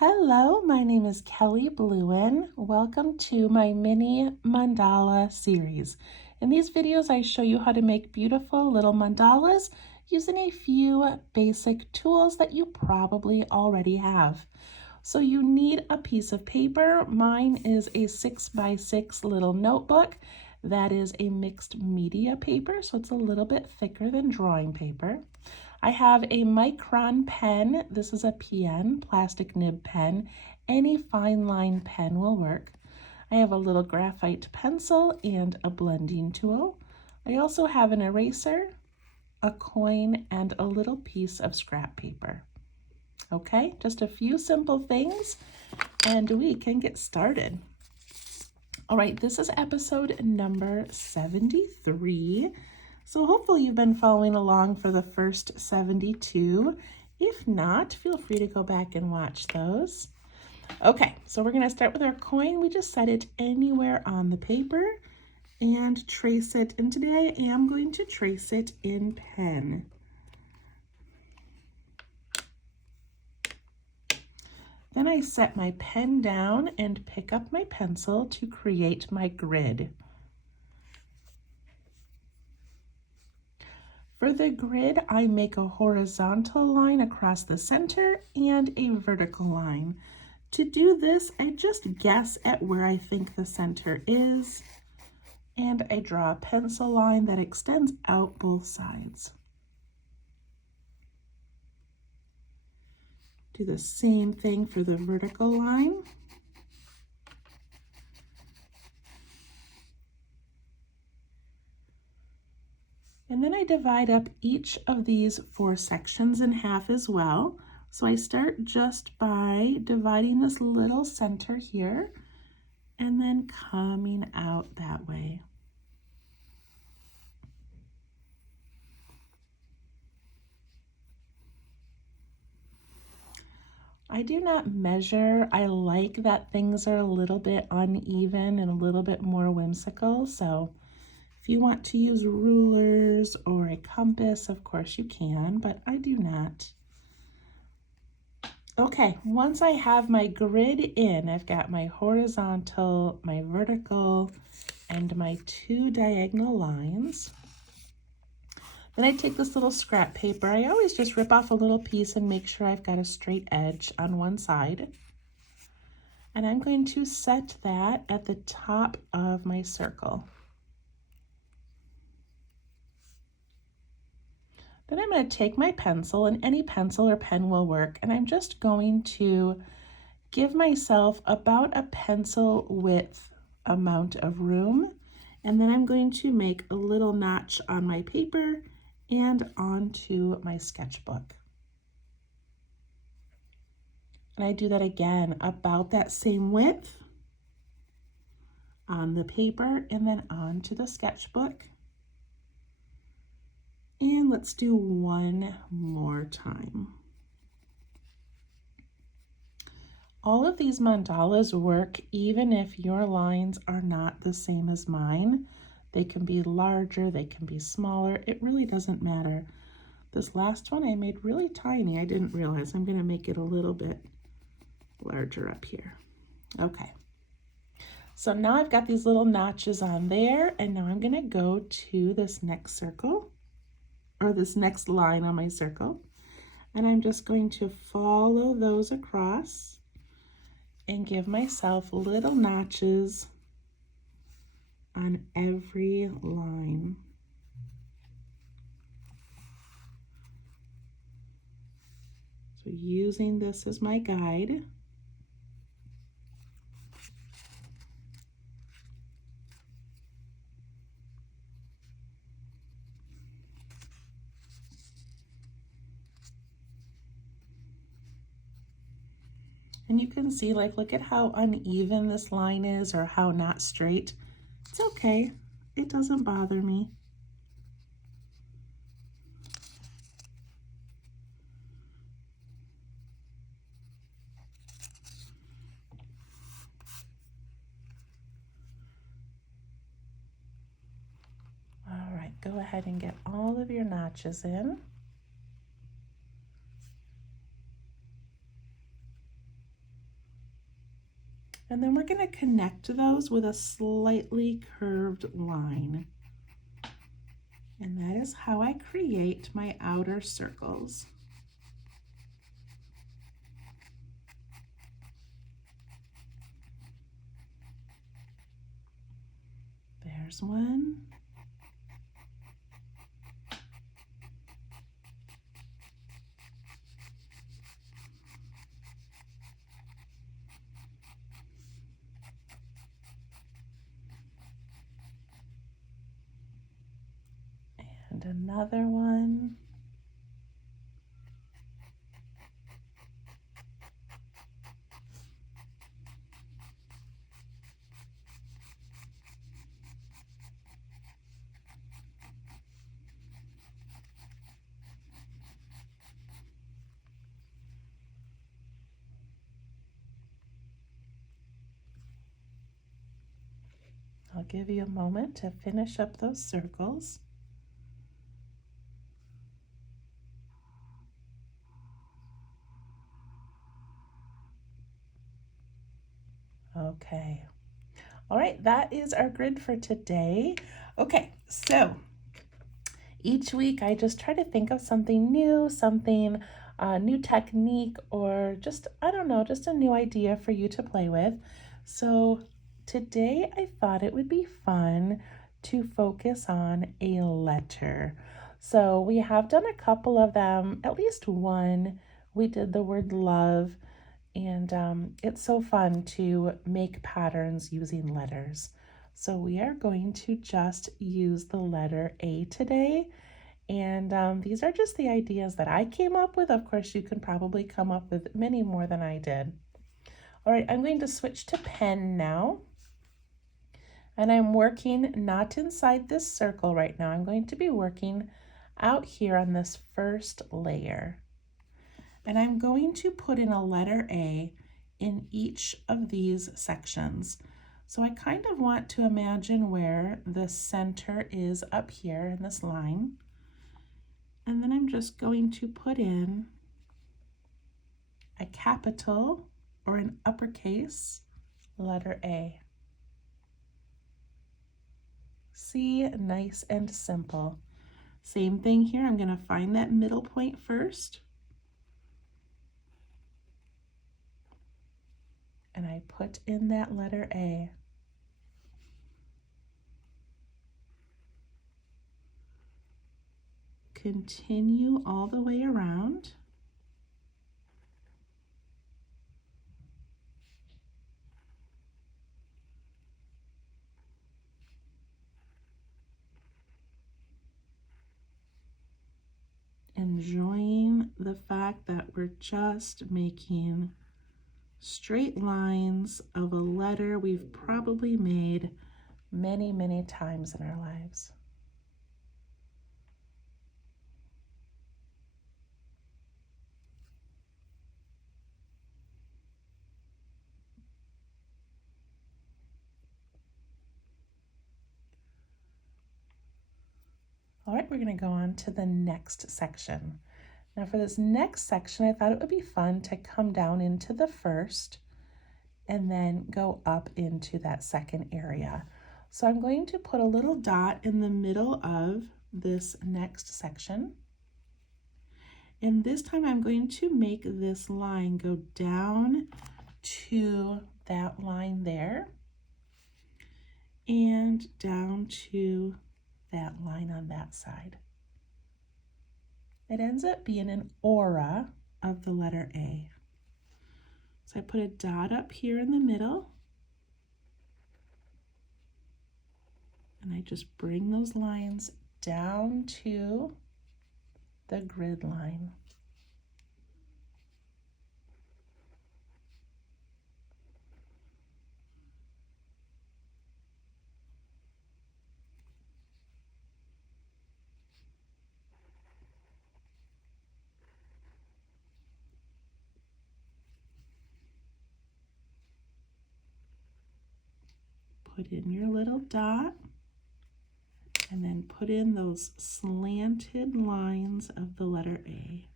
Hello, my name is Kelly Bluen. Welcome to my mini mandala series. In these videos, I show you how to make beautiful little mandalas using a few basic tools that you probably already have. So you need a piece of paper. Mine is a 6x6 little notebook. That is a mixed media paper, so it's a little bit thicker than drawing paper. I have a micron pen. This is a PN, plastic nib pen. Any fine line pen will work. I have a little graphite pencil and a blending tool. I also have an eraser, a coin, and a little piece of scrap paper. Okay, just a few simple things and we can get started. All right, this is episode number 73. So hopefully you've been following along for the first 72. If not, feel free to go back and watch those. Okay, so we're going to start with our coin. We just set it anywhere on the paper and trace it. And today I am going to trace it in pen. Then I set my pen down and pick up my pencil to create my grid. For the grid, I make a horizontal line across the center and a vertical line. To do this, I just guess at where I think the center is, and I draw a pencil line that extends out both sides. Do the same thing for the vertical line. And then I divide up each of these 4 sections in half as well. So I start just by dividing this little center here and then coming out that way. I do not measure. I like that things are a little bit uneven and a little bit more whimsical. So if you want to use rulers or a compass, of course you can, but I do not. Okay, once I have my grid in, I've got my horizontal, my vertical, and my 2 diagonal lines. Then I take this little scrap paper. I always just rip off a little piece and make sure I've got a straight edge on one side. And I'm going to set that at the top of my circle. Then I'm going to take my pencil, and any pencil or pen will work, and I'm just going to give myself about a pencil width amount of room, and then I'm going to make a little notch on my paper and onto my sketchbook. And I do that again, about that same width on the paper and then onto the sketchbook. And let's do one more time. All of these mandalas work even if your lines are not the same as mine. They can be larger, they can be smaller, it really doesn't matter. This last one I made really tiny. I didn't realize. I'm going to make it a little bit larger up here. Okay. So now I've got these little notches on there, and now I'm going to go to this next circle, or this next line on my circle, and I'm just going to follow those across and give myself little notches on every line. So using this as my guide. And you can see, like, look at how uneven this line is, or how not straight. It's okay. It doesn't bother me. All right, go ahead and get all of your notches in. And then we're going to connect those with a slightly curved line. And that is how I create my outer circles. There's one. And another one. I'll give you a moment to finish up those circles. Okay. All right, that is our grid for today. Okay, so each week I just try to think of something new, something new technique, or just, I don't know, just a new idea for you to play with. So today I thought it would be fun to focus on a letter. So we have done a couple of them, at least one. We did the word love, and it's so fun to make patterns using letters. So we are going to just use the letter A today. And these are just the ideas that I came up with. Of course, you can probably come up with many more than I did. All right, I'm going to switch to pen now. And I'm working not inside this circle right now. I'm going to be working out here on this first layer. And I'm going to put in a letter A in each of these sections. So I kind of want to imagine where the center is up here in this line. And then I'm just going to put in a capital or an uppercase letter A. See, nice and simple. Same thing here, I'm going to find that middle point first. And I put in that letter A. Continue all the way around. Enjoying the fact that we're just making straight lines of a letter we've probably made many, many times in our lives. All right, we're going to go on to the next section. Now for this next section, I thought it would be fun to come down into the first and then go up into that second area. So I'm going to put a little dot in the middle of this next section. And this time I'm going to make this line go down to that line there and down to that line on that side. It ends up being an aura of the letter A. So I put a dot up here in the middle, and I just bring those lines down to the grid line. Put in your little dot, and then put in those slanted lines of the letter A.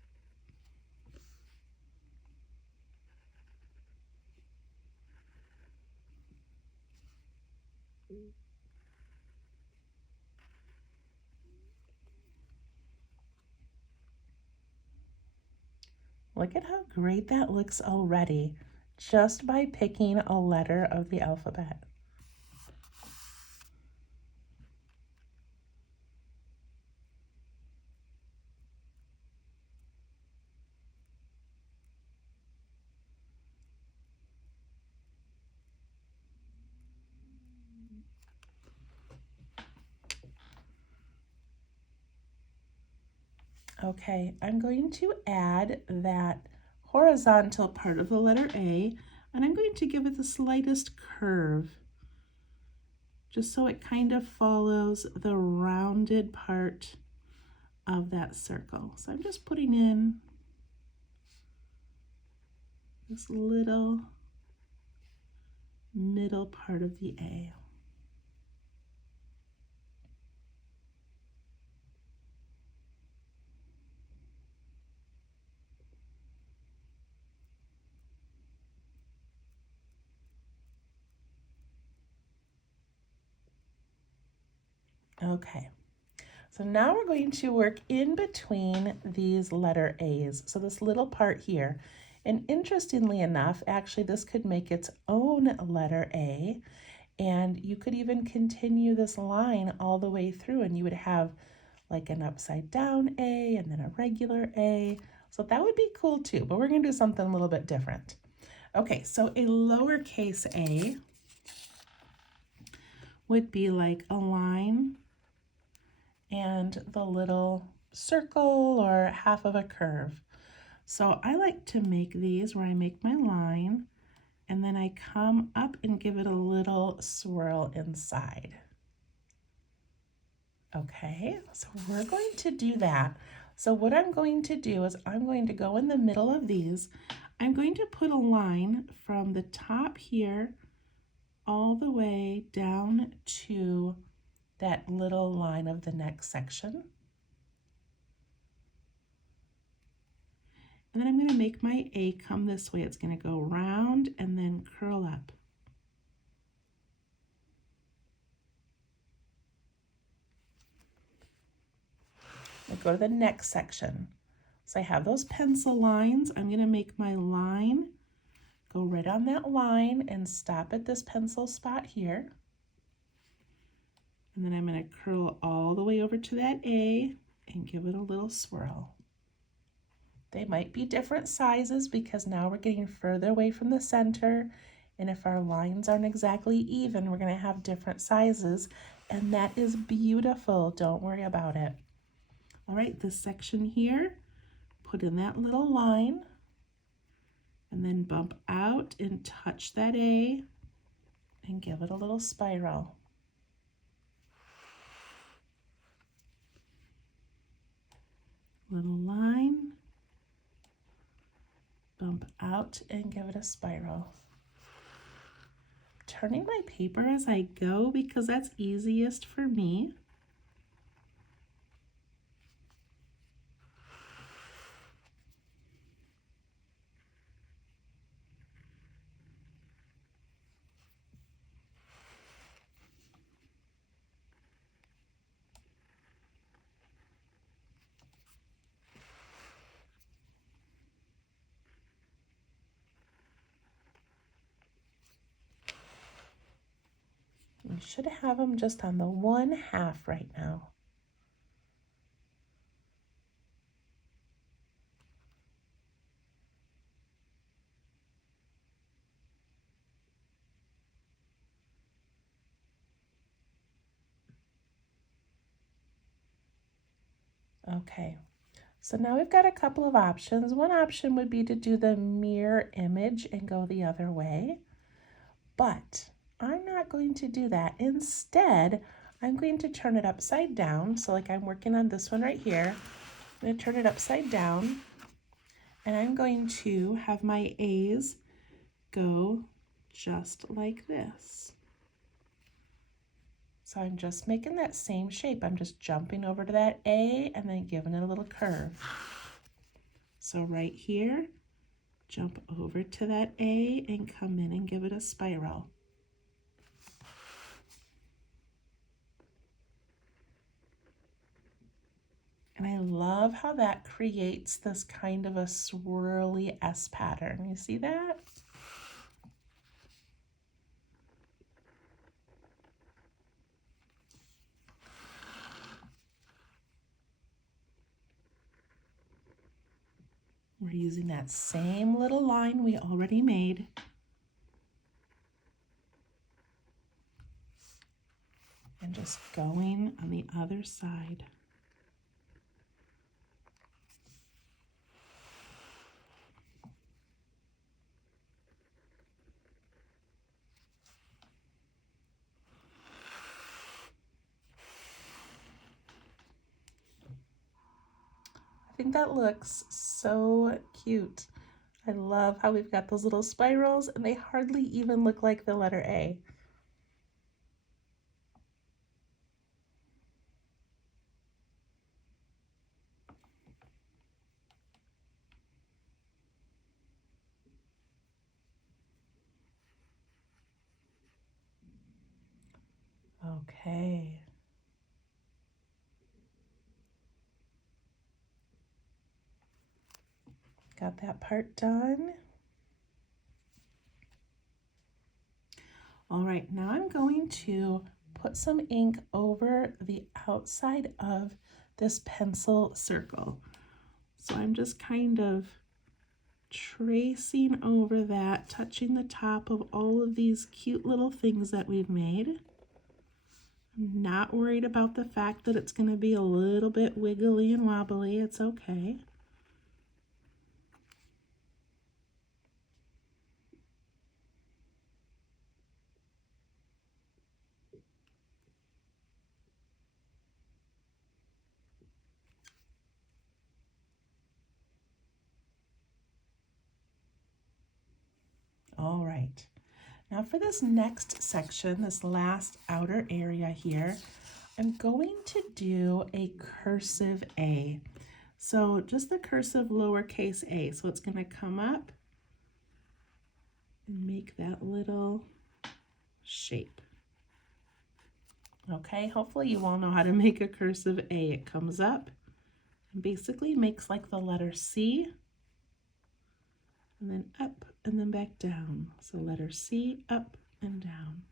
Look at how great that looks already, just by picking a letter of the alphabet. Okay, I'm going to add that horizontal part of the letter A, and I'm going to give it the slightest curve, just so it kind of follows the rounded part of that circle. So I'm just putting in this little middle part of the A. Okay, so now we're going to work in between these letter A's. So this little part here, and interestingly enough, actually this could make its own letter A, and you could even continue this line all the way through and you would have like an upside down A and then a regular A. So that would be cool too, but we're gonna do something a little bit different. Okay, so a lowercase a would be like a line and the little circle or half of a curve. So I like to make these where I make my line and then I come up and give it a little swirl inside. Okay, so we're going to do that. So what I'm going to do is I'm going to go in the middle of these. I'm going to put a line from the top here all the way down to that little line of the next section. And then I'm going to make my A come this way. It's going to go round and then curl up. I go to the next section. So I have those pencil lines. I'm going to make my line, go right on that line and stop at this pencil spot here. And then I'm going to curl all the way over to that A and give it a little swirl. They might be different sizes because now we're getting further away from the center. And if our lines aren't exactly even, we're going to have different sizes. And that is beautiful. Don't worry about it. All right, this section here, put in that little line and then bump out and touch that A and give it a little spiral. Little line, bump out and give it a spiral. Turning my paper as I go because that's easiest for me. You should have them just on the 1/2 right now. Okay, so now we've got a couple of options. One option would be to do the mirror image and go the other way, but I'm not going to do that. Instead, I'm going to turn it upside down. So like I'm working on this one right here. I'm going to turn it upside down and I'm going to have my A's go just like this. So I'm just making that same shape. I'm just jumping over to that A and then giving it a little curve. So right here, jump over to that A and come in and give it a spiral. love how that creates this kind of a swirly S pattern. You see that? We're using that same little line we already made. And just going on the other side. I think that looks so cute. I love how we've got those little spirals and they hardly even look like the letter A. Okay. Got that part done. All right, now I'm going to put some ink over the outside of this pencil circle. So I'm just kind of tracing over that, touching the top of all of these cute little things that we've made. I'm not worried about the fact that it's going to be a little bit wiggly and wobbly. It's okay. All right. Now for this next section, this last outer area here, I'm going to do a cursive A. So just the cursive lowercase a. So it's going to come up and make that little shape. Okay, hopefully you all know how to make a cursive A. It comes up and basically makes like the letter C, and then up and then back down. So letter C, up and down.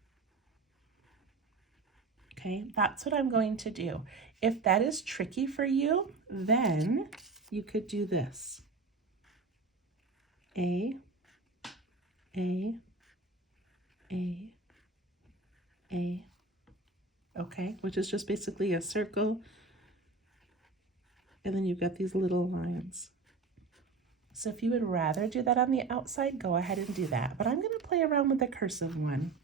Okay, that's what I'm going to do. If that is tricky for you, then you could do this. A, A, A, A. Okay, which is just basically a circle. And then you've got these little lines. So if you would rather do that on the outside, go ahead and do that. But I'm going to play around with the cursive one.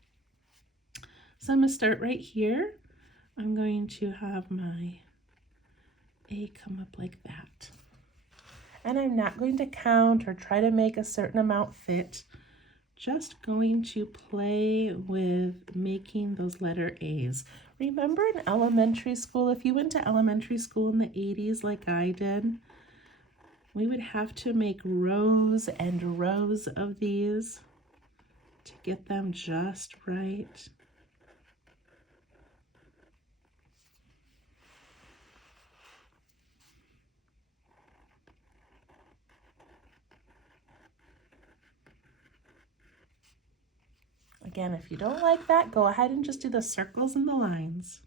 So I'm going to start right here. I'm going to have my A come up like that. And I'm not going to count or try to make a certain amount fit. Just going to play with making those letter A's. Remember in elementary school, if you went to elementary school in the 80s like I did, we would have to make rows and rows of these to get them just right. Again, if you don't like that, go ahead and just do the circles and the lines.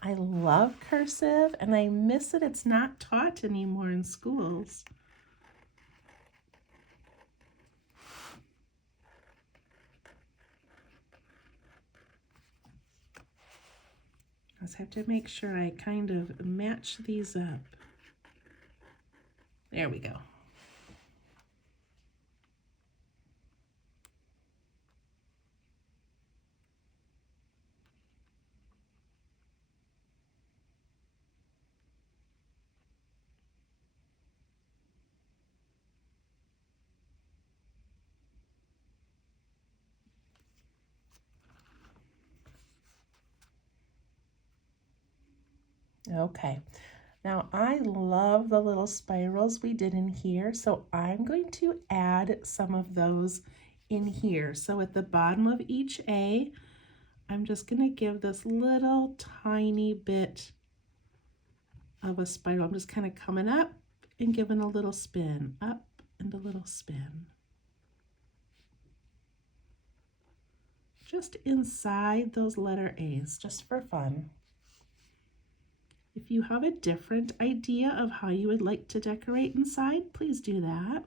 I love cursive and I miss it. It's not taught anymore in schools. I just have to make sure I kind of match these up. There we go. Okay, now I love the little spirals we did in here, so I'm going to add some of those in here. So at the bottom of each A, I'm just going to give this little tiny bit of a spiral. I'm just kind of coming up and giving a little spin, up and a little spin. Just inside those letter A's, just for fun. If you have a different idea of how you would like to decorate inside, please do that.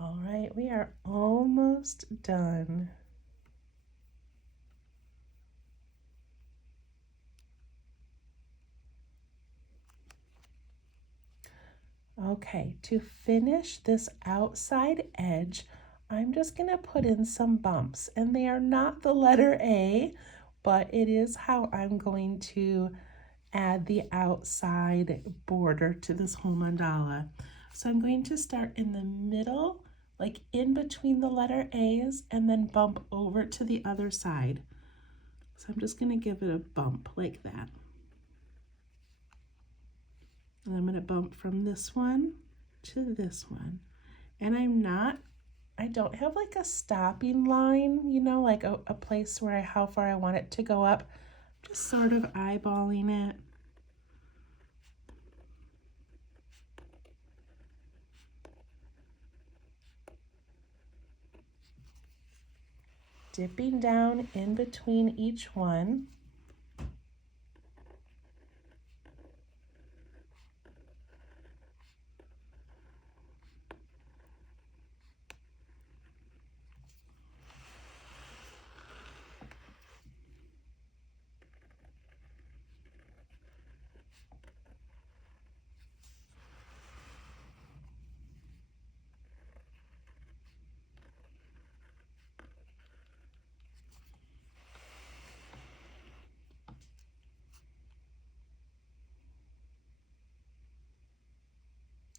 All right, we are almost done. Okay, to finish this outside edge, I'm just going to put in some bumps, and they are not the letter A, but it is how I'm going to add the outside border to this whole mandala. So I'm going to start in the middle, like in between the letter A's, and then bump over to the other side. So I'm just going to give it a bump like that. And I'm going to bump from this one to this one. And I don't have like a stopping line, you know, like a place where how far I want it to go up. I'm just sort of eyeballing it. Dipping down in between each one.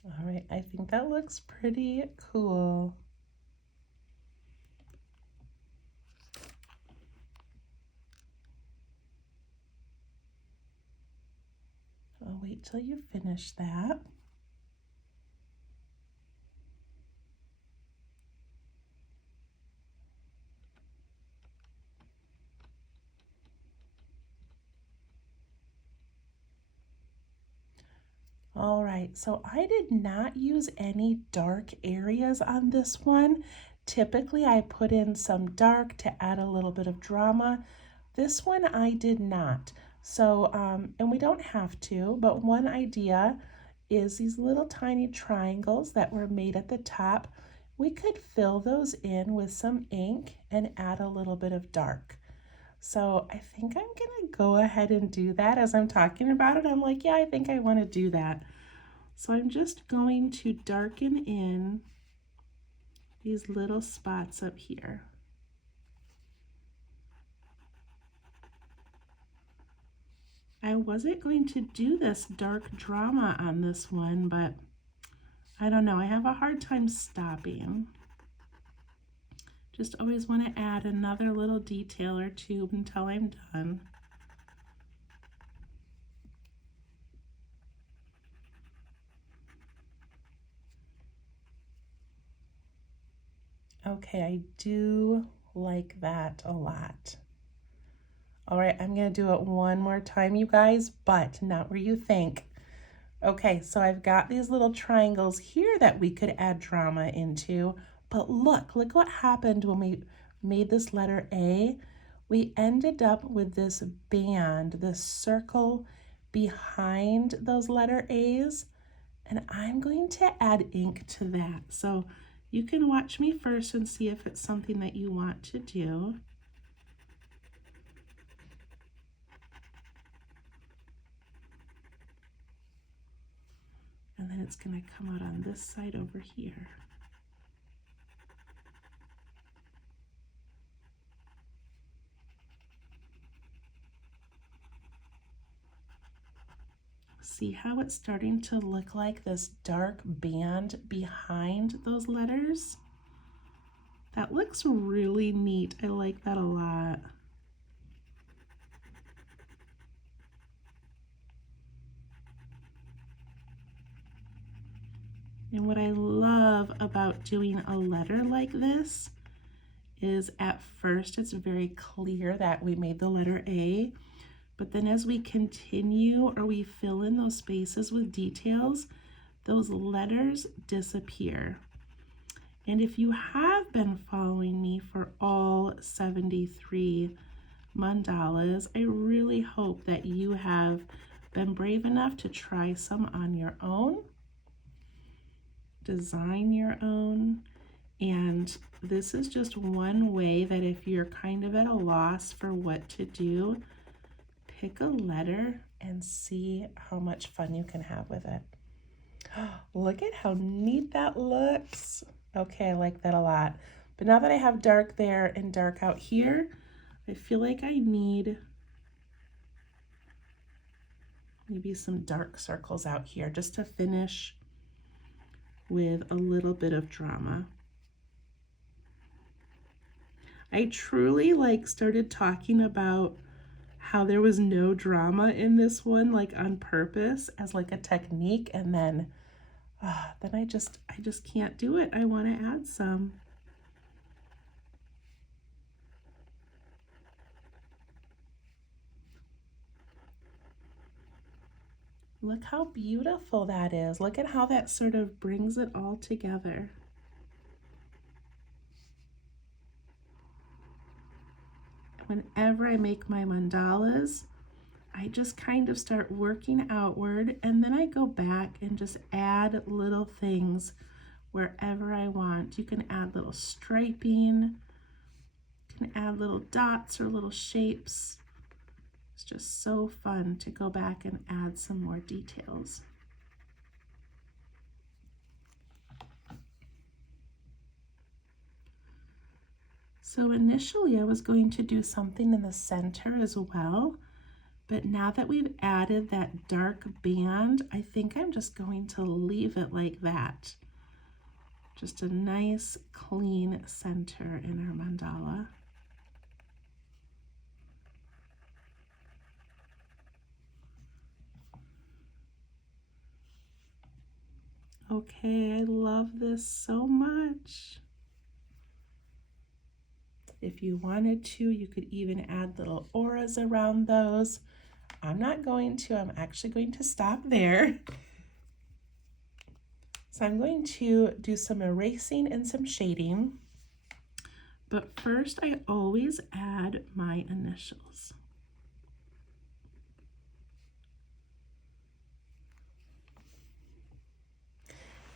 All right, I think that looks pretty cool. I'll wait till you finish that. All right, so I did not use any dark areas on this one. Typically, I put in some dark to add a little bit of drama. This one I did not. So, and we don't have to, but one idea is these little tiny triangles that were made at the top. We could fill those in with some ink and add a little bit of dark. So I think I'm gonna go ahead and do that. As I'm talking about it, I'm like, yeah, I think I want to do that. So I'm just going to darken in these little spots up here. I wasn't going to do this dark drama on this one, but I don't know, I have a hard time stopping. Just always want to add another little detail or two until I'm done. Okay, I do like that a lot. All right, I'm gonna do it one more time, you guys, but not where you think. Okay, so I've got these little triangles here that we could add drama into, but look what happened when we made this letter A. We ended up with this band, this circle behind those letter A's, and I'm going to add ink to that. So you can watch me first and see if it's something that you want to do. And then it's going to come out on this side over here. See how it's starting to look like this dark band behind those letters? That looks really neat. I like that a lot. And what I love about doing a letter like this is at first it's very clear that we made the letter A, but then as we continue or we fill in those spaces with details, those letters disappear. And if you have been following me for all 73 mandalas, I really hope that you have been brave enough to try some on your own, design your own. And this is just one way that if you're kind of at a loss for what to do, pick a letter and see how much fun you can have with it. Look at how neat that looks. Okay, I like that a lot. But now that I have dark there and dark out here, I feel like I need maybe some dark circles out here just to finish with a little bit of drama. I truly started talking about how there was no drama in this one, on purpose as a technique, and then I just can't do it. I want to add some. Look how beautiful that is. Look at how that sort of brings it all together. Whenever I make my mandalas, I just kind of start working outward, and then I go back and just add little things wherever I want. You can add little striping, you can add little dots or little shapes. It's just so fun to go back and add some more details. So initially I was going to do something in the center as well, but now that we've added that dark band, I think I'm just going to leave it like that. Just a nice clean center in our mandala. Okay, I love this so much. If you wanted to, you could even add little auras around those. I'm not going to, I'm actually going to stop there. So I'm going to do some erasing and some shading. But first, I always add my initials.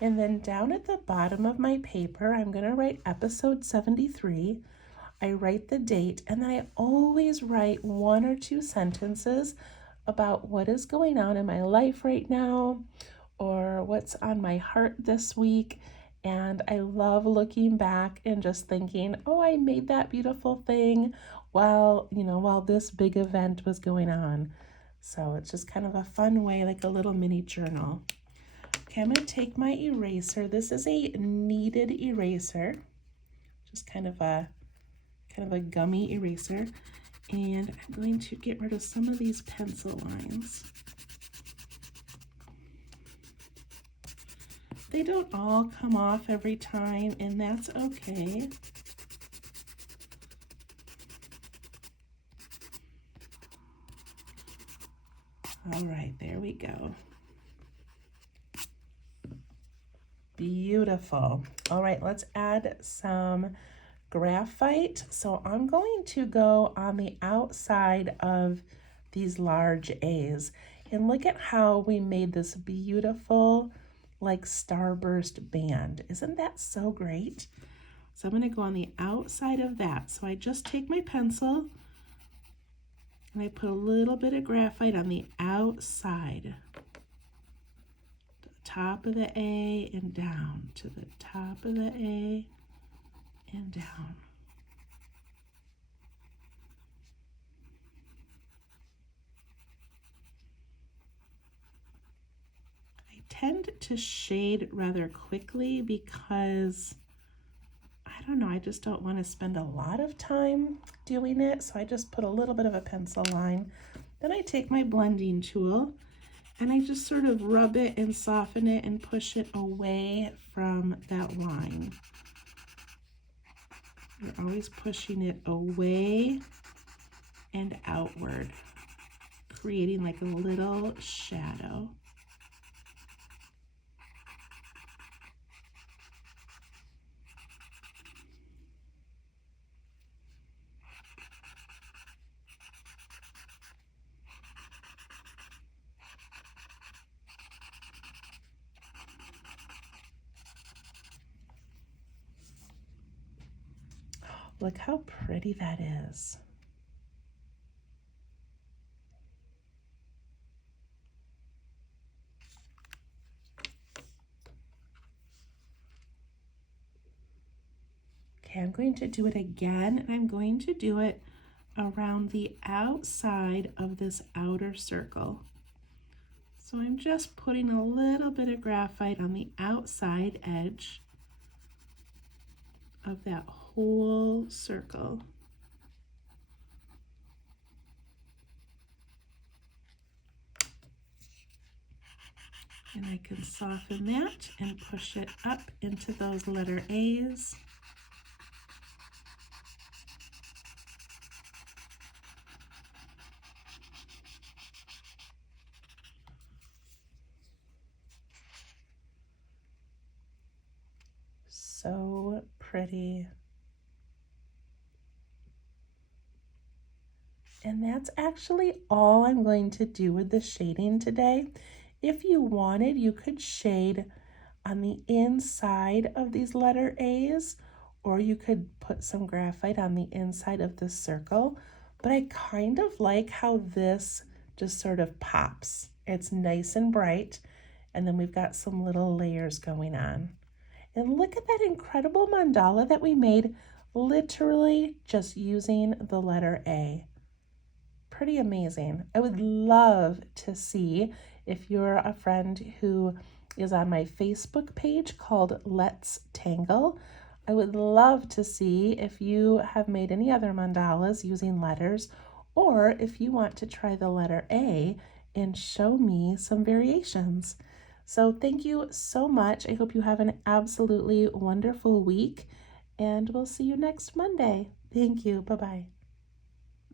And then down at the bottom of my paper, I'm going to write episode 73. I write the date, and then I always write 1 or 2 sentences about what is going on in my life right now or what's on my heart this week. And I love looking back and just thinking, oh, I made that beautiful thing while this big event was going on. So it's just kind of a fun way, like a little mini journal. Okay, I'm going to take my eraser. This is a kneaded eraser, just kind of a gummy eraser. And I'm going to get rid of some of these pencil lines. They don't all come off every time, and that's okay. All right, there we go. Beautiful. All right, let's add some graphite. So I'm going to go on the outside of these large A's, and look at how we made this beautiful starburst band. Isn't that so great? So I'm going to go on the outside of that. So I just take my pencil and I put a little bit of graphite on the outside, to the top of the A and down, to the top of the A and down. tend to shade rather quickly because I don't know, I just don't want to spend a lot of time doing it. So I just put a little bit of a pencil line. Then I take my blending tool and I just sort of rub it and soften it and push it away from that line. You're always pushing it away and outward, creating like a little shadow. Look how pretty that is. Okay, I'm going to do it again, and I'm going to do it around the outside of this outer circle. So I'm just putting a little bit of graphite on the outside edge of that whole circle. And I can soften that and push it up into those letter A's. So pretty. And that's actually all I'm going to do with the shading today. If you wanted, you could shade on the inside of these letter A's, or you could put some graphite on the inside of the circle. But I kind of like how this just sort of pops. It's nice and bright, and then we've got some little layers going on. And look at that incredible mandala that we made literally just using the letter A. Pretty amazing. I would love to see if you're a friend who is on my Facebook page called Let's Tangle. I would love to see if you have made any other mandalas using letters, or if you want to try the letter A and show me some variations. So thank you so much. I hope you have an absolutely wonderful week, and we'll see you next Monday. Thank you. Bye-bye.